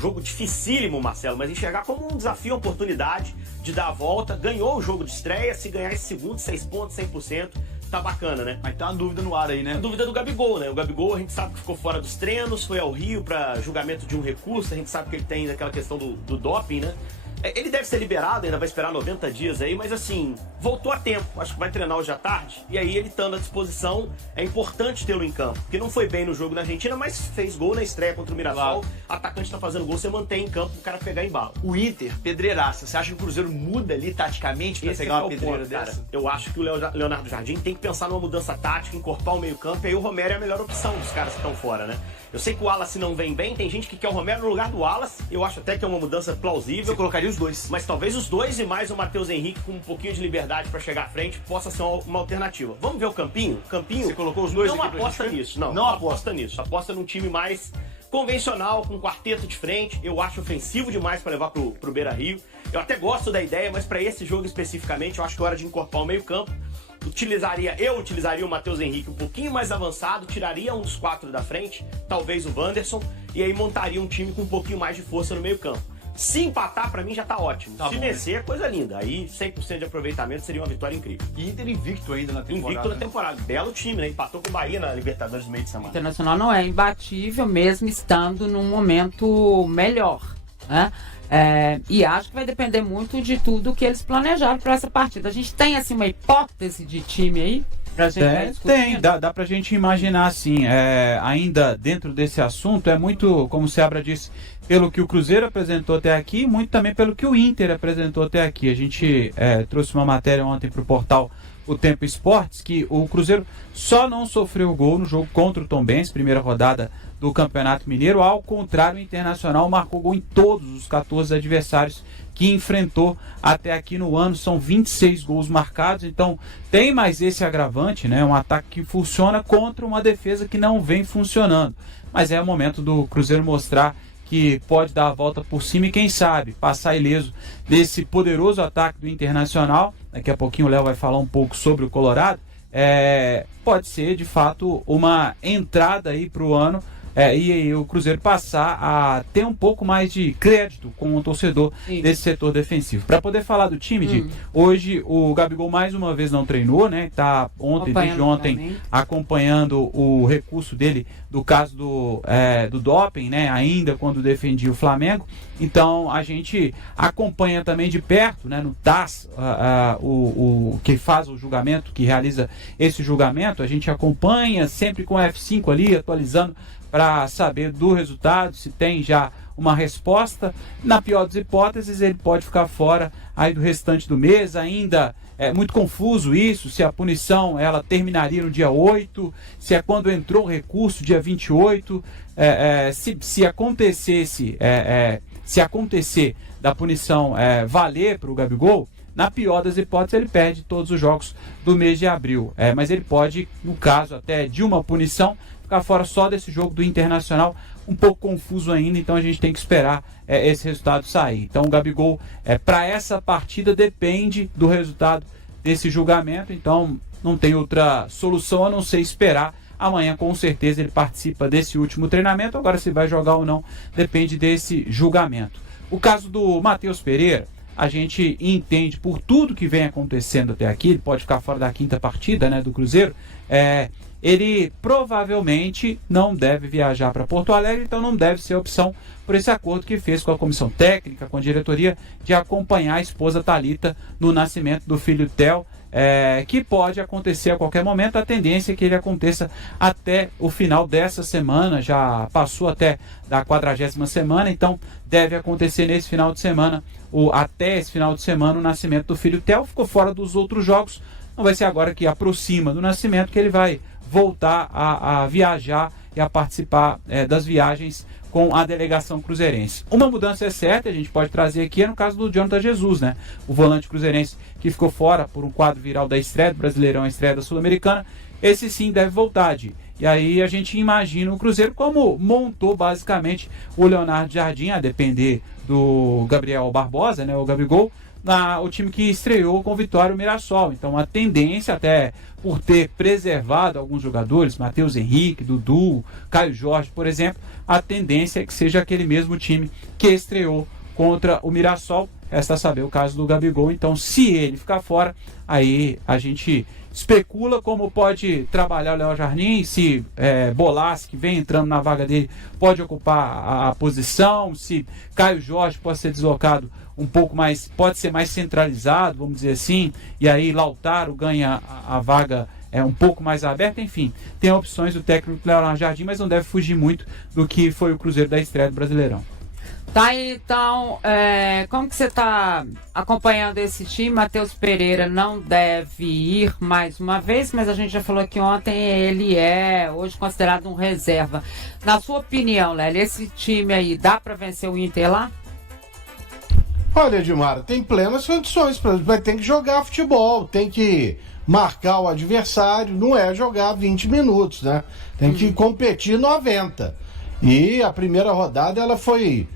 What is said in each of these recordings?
Jogo dificílimo, Marcelo, mas enxergar como um desafio, uma oportunidade de dar a volta. Ganhou o jogo de estreia, se ganhar esse segundo, 6 pontos, 100%, tá bacana, né? Mas tá uma dúvida no ar aí, né? A dúvida do Gabigol, né? O Gabigol, a gente sabe que ficou fora dos treinos, foi ao Rio para julgamento de um recurso, a gente sabe que ele tem aquela questão do doping, né? Ele deve ser liberado, ainda vai esperar 90 dias aí, mas assim, voltou a tempo. Acho que vai treinar hoje à tarde. E aí ele estando à disposição, é importante tê-lo em campo. Porque não foi bem no jogo na Argentina, mas fez gol na estreia contra o Mirassol. Claro. Atacante tá fazendo gol, você mantém em campo o cara pegar em bala. O Inter, pedreiraça. Você acha que o Cruzeiro muda ali taticamente pra pegar uma pedreira dessa? Cara, eu acho que o Leonardo Jardim tem que pensar numa mudança tática, encorpar o meio campo. E aí o Romero é a melhor opção dos caras que estão fora, né? Eu sei que o Wallace não vem bem, tem gente que quer o Romero no lugar do Wallace. Eu acho até que é uma mudança plausível. Você colocaria os dois. Mas talvez os dois e mais o Matheus Henrique com um pouquinho de liberdade pra chegar à frente possa ser uma alternativa. Vamos ver o Campinho? Campinho. Você colocou os dois não aqui aposta nisso, não aposta nisso. Aposta num time mais convencional, com um quarteto de frente. Eu acho ofensivo demais pra levar pro Beira-Rio. Eu até gosto da ideia, mas pra esse jogo especificamente, eu acho que é hora de encorpar o meio-campo. Eu utilizaria o Matheus Henrique um pouquinho mais avançado, tiraria um dos 4 da frente, talvez o Wanderson, e aí montaria um time com um pouquinho mais de força no meio-campo. Se empatar, pra mim já tá ótimo. Se vencer, é coisa linda. Aí 100% de aproveitamento seria uma vitória incrível. E Inter invicto ainda na temporada. Invicto na temporada. Belo time, né? Empatou com o Bahia na Libertadores no meio de semana. O Internacional não é imbatível, mesmo estando num momento melhor, né? E acho que vai depender muito de tudo que eles planejaram para essa partida. A gente tem assim uma hipótese de time aí pra gente tem, dá pra gente imaginar assim, ainda dentro desse assunto, é muito, como o Seabra disse, pelo que o Cruzeiro apresentou até aqui, muito também pelo que o Inter apresentou até aqui. A gente trouxe uma matéria ontem pro portal O Tempo Esportes, que o Cruzeiro só não sofreu gol no jogo contra o Tombense, primeira rodada do Campeonato Mineiro. Ao contrário, o Internacional marcou gol em todos os 14 adversários que enfrentou até aqui no ano. São 26 gols marcados, então tem mais esse agravante, né? Um ataque que funciona contra uma defesa que não vem funcionando. Mas é o momento do Cruzeiro mostrar que pode dar a volta por cima e, quem sabe, passar ileso desse poderoso ataque do Internacional. Daqui a pouquinho o Léo vai falar um pouco sobre o Colorado. Pode ser, de fato, uma entrada aí para o ano e o Cruzeiro passar a ter um pouco mais de crédito com o torcedor desse setor defensivo. Para poder falar do time, hoje o Gabigol mais uma vez não treinou, né? Está desde ontem, acompanhando o recurso dele do caso do doping, né? Ainda quando defendia o Flamengo. Então a gente acompanha também de perto, né? No TAS, o que faz o julgamento, que realiza esse julgamento, a gente acompanha sempre com a F5 ali, atualizando para saber do resultado, se tem já uma resposta. Na pior das hipóteses, ele pode ficar fora aí do restante do mês. Ainda é muito confuso isso, se a punição ela terminaria no dia 8, se é quando entrou o recurso, dia 28, se acontecesse, se acontecer da punição valer para o Gabigol, na pior das hipóteses ele perde todos os jogos do mês de abril. Mas ele pode, no caso até de uma punição, ficar fora só desse jogo do Internacional, um pouco confuso ainda, então a gente tem que esperar esse resultado sair. Então o Gabigol, para essa partida, depende do resultado desse julgamento, então não tem outra solução a não ser esperar. Amanhã, com certeza, ele participa desse último treinamento, agora se vai jogar ou não, depende desse julgamento. O caso do Matheus Pereira, a gente entende por tudo que vem acontecendo até aqui, ele pode ficar fora da quinta partida, né, do Cruzeiro, ele provavelmente não deve viajar para Porto Alegre, então não deve ser opção por esse acordo que fez com a comissão técnica, com a diretoria, de acompanhar a esposa Thalita no nascimento do filho Theo, que pode acontecer a qualquer momento. A tendência é que ele aconteça até o final dessa semana, já passou até da 40ª semana, então deve acontecer nesse final de semana, até esse final de semana, o nascimento do filho Theo. Ficou fora dos outros jogos, não vai ser agora que aproxima do nascimento que ele vai voltar a viajar e a participar das viagens com a delegação cruzeirense. Uma mudança é certa, a gente pode trazer aqui, no caso do Jonathan Jesus, né? O volante cruzeirense que ficou fora por um quadro viral da estreia do Brasileirão, a estreia da Sul-Americana. Esse sim deve voltar, e aí a gente imagina o Cruzeiro como montou basicamente o Leonardo Jardim, a depender do Gabriel Barbosa, né? O Gabigol, o time que estreou com vitória, o Mirassol. Então a tendência, até por ter preservado alguns jogadores, Matheus Henrique, Dudu, Caio Jorge, por exemplo, a tendência é que seja aquele mesmo time que estreou contra o Mirassol. Resta saber o caso do Gabigol. Então, se ele ficar fora, aí a gente especula como pode trabalhar o Léo Jardim, se Bolassi, que vem entrando na vaga dele, pode ocupar a posição, se Caio Jorge pode ser deslocado um pouco mais, pode ser mais centralizado, vamos dizer assim, e aí Lautaro ganha a vaga um pouco mais aberta. Enfim, tem opções do técnico Léo Jardim, mas não deve fugir muito do que foi o Cruzeiro da estreia do Brasileirão. Tá aí, então, como que você está acompanhando esse time? Matheus Pereira não deve ir mais uma vez, mas a gente já falou que ontem ele é hoje considerado um reserva. Na sua opinião, Lélia, esse time aí dá para vencer o Inter lá? Olha, Edmar, tem plenas condições, mas tem que jogar futebol, tem que marcar o adversário, não é jogar 20 minutos, né? Tem que competir 90. E a primeira rodada ela foi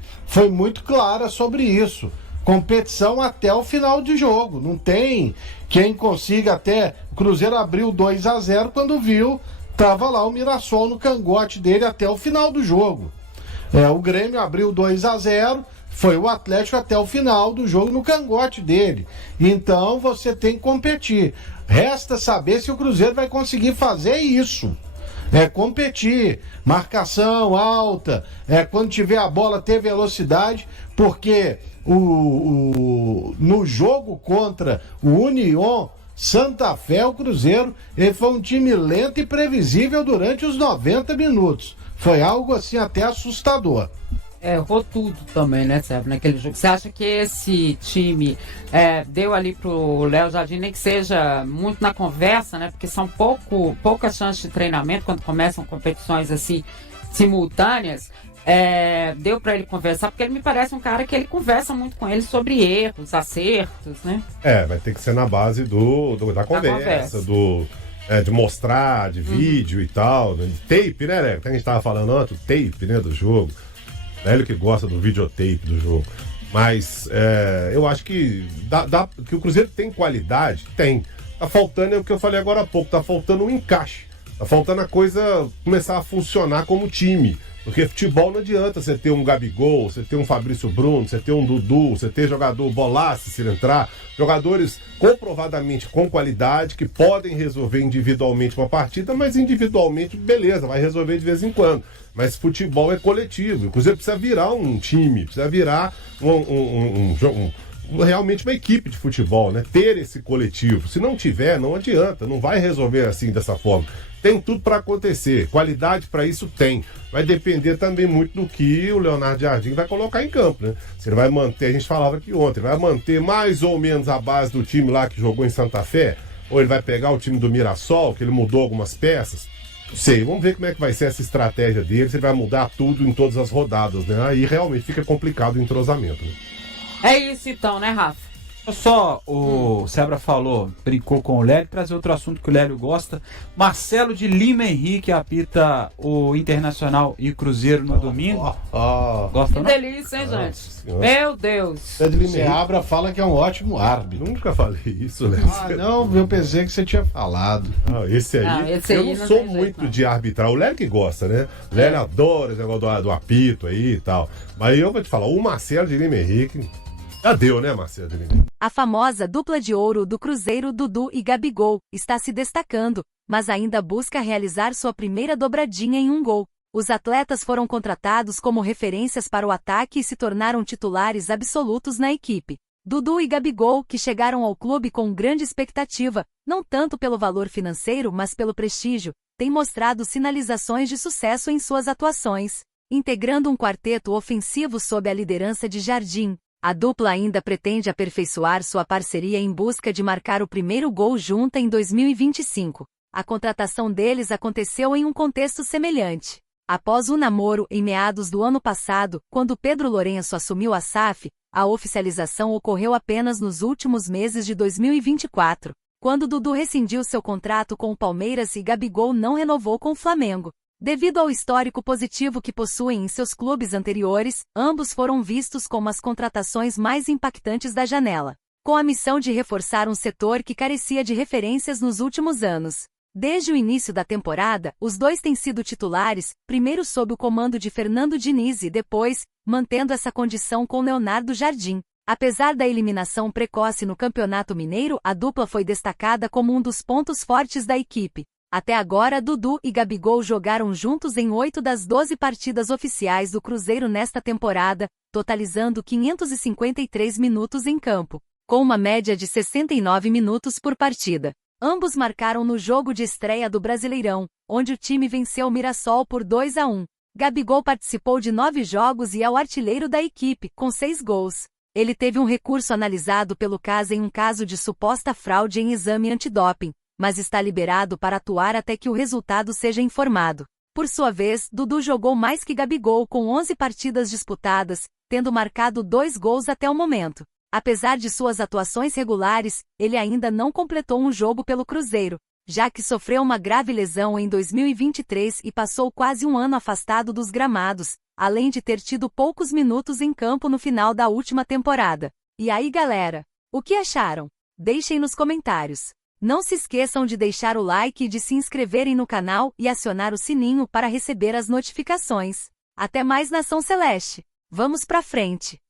muito clara sobre isso. Competição até o final de jogo. Não tem quem consiga até... O Cruzeiro abriu 2-0 quando viu, tava lá o Mirassol no cangote dele até o final do jogo. O Grêmio abriu 2-0, foi o Atlético até o final do jogo no cangote dele. Então você tem que competir. Resta saber se o Cruzeiro vai conseguir fazer isso. Competir, marcação alta, quando tiver a bola ter velocidade, porque no jogo contra o União Santa Fé, o Cruzeiro, ele foi um time lento e previsível durante os 90 minutos. Foi algo assim até assustador. Errou tudo também, né, Sérgio, naquele jogo. Você acha que esse time deu ali pro Léo Jardim, nem que seja muito na conversa, né? Porque são poucas chances de treinamento quando começam competições assim simultâneas. Deu para ele conversar, porque ele me parece um cara que ele conversa muito com ele sobre erros, acertos, né? Vai ter que ser na base da conversa. De mostrar, de vídeo e tal, né? De tape, né? Que a gente tava falando antes, o tape, né, do jogo. Velho que gosta do videotape do jogo. Mas eu acho que que o Cruzeiro tem qualidade, tem. Tá faltando, o que eu falei agora há pouco, tá faltando um encaixe. Tá faltando a coisa começar a funcionar como time. Porque futebol não adianta você ter um Gabigol, você ter um Fabrício Bruno, você ter um Dudu, você ter jogador Bolassi se entrar, jogadores comprovadamente com qualidade que podem resolver individualmente uma partida, mas individualmente, beleza, vai resolver de vez em quando. Mas futebol é coletivo, o Cruzeiro precisa virar um time, precisa virar realmente uma equipe de futebol, né? Ter esse coletivo. Se não tiver, não adianta, não vai resolver assim dessa forma. Tem tudo para acontecer, qualidade para isso tem. Vai depender também muito do que o Leonardo Jardim vai colocar em campo, né? Se ele vai manter, a gente falava aqui ontem, vai manter mais ou menos a base do time lá que jogou em Santa Fé, ou ele vai pegar o time do Mirassol, que ele mudou algumas peças. Não sei, vamos ver como é que vai ser essa estratégia dele, se ele vai mudar tudo em todas as rodadas, né? Aí realmente fica complicado o entrosamento, né? É isso então, né, Rafa? Só o Sebra falou, brincou com o Lélio, trazer outro assunto que o Lélio gosta. Marcelo de Lima Henrique apita o Internacional e Cruzeiro no domingo. Gosta, que não? delícia, hein, gente? Meu Deus. Você Abra fala que é um ótimo árbitro. Nunca falei isso, Léo. Não, eu pensei que você tinha falado. Esse aí, eu não sou muito de arbitrar. O Lélio que gosta, né? O Lélio adora esse negócio do apito aí e tal. Mas eu vou te falar, o Marcelo de Lima Henrique... Já deu, né, Marcelo? A famosa dupla de ouro do Cruzeiro, Dudu e Gabigol, está se destacando, mas ainda busca realizar sua primeira dobradinha em um gol. Os atletas foram contratados como referências para o ataque e se tornaram titulares absolutos na equipe. Dudu e Gabigol, que chegaram ao clube com grande expectativa, não tanto pelo valor financeiro mas pelo prestígio, têm mostrado sinalizações de sucesso em suas atuações. Integrando um quarteto ofensivo sob a liderança de Jardim, a dupla ainda pretende aperfeiçoar sua parceria em busca de marcar o primeiro gol junta em 2025. A contratação deles aconteceu em um contexto semelhante. Após o namoro em meados do ano passado, quando Pedro Lourenço assumiu a SAF, a oficialização ocorreu apenas nos últimos meses de 2024, quando Dudu rescindiu seu contrato com o Palmeiras e Gabigol não renovou com o Flamengo. Devido ao histórico positivo que possuem em seus clubes anteriores, ambos foram vistos como as contratações mais impactantes da janela. com a missão de reforçar um setor que carecia de referências nos últimos anos. Desde o início da temporada, os dois têm sido titulares, primeiro sob o comando de Fernando Diniz e depois, mantendo essa condição com Leonardo Jardim. Apesar da eliminação precoce no Campeonato Mineiro, a dupla foi destacada como um dos pontos fortes da equipe. Até agora, Dudu e Gabigol jogaram juntos em 8 das 12 partidas oficiais do Cruzeiro nesta temporada, totalizando 553 minutos em campo, com uma média de 69 minutos por partida. Ambos marcaram no jogo de estreia do Brasileirão, onde o time venceu o Mirassol por 2-1. Gabigol participou de 9 jogos e é o artilheiro da equipe, com 6 gols. Ele teve um recurso analisado pelo CAS em um caso de suposta fraude em exame antidoping, mas está liberado para atuar até que o resultado seja informado. Por sua vez, Dudu jogou mais que Gabigol com 11 partidas disputadas, tendo marcado 2 gols até o momento. Apesar de suas atuações regulares, ele ainda não completou um jogo pelo Cruzeiro, já que sofreu uma grave lesão em 2023 e passou quase um ano afastado dos gramados, além de ter tido poucos minutos em campo no final da última temporada. E aí, galera? O que acharam? Deixem nos comentários. Não se esqueçam de deixar o like e de se inscreverem no canal e acionar o sininho para receber as notificações. Até mais, Nação Celeste! Vamos pra frente!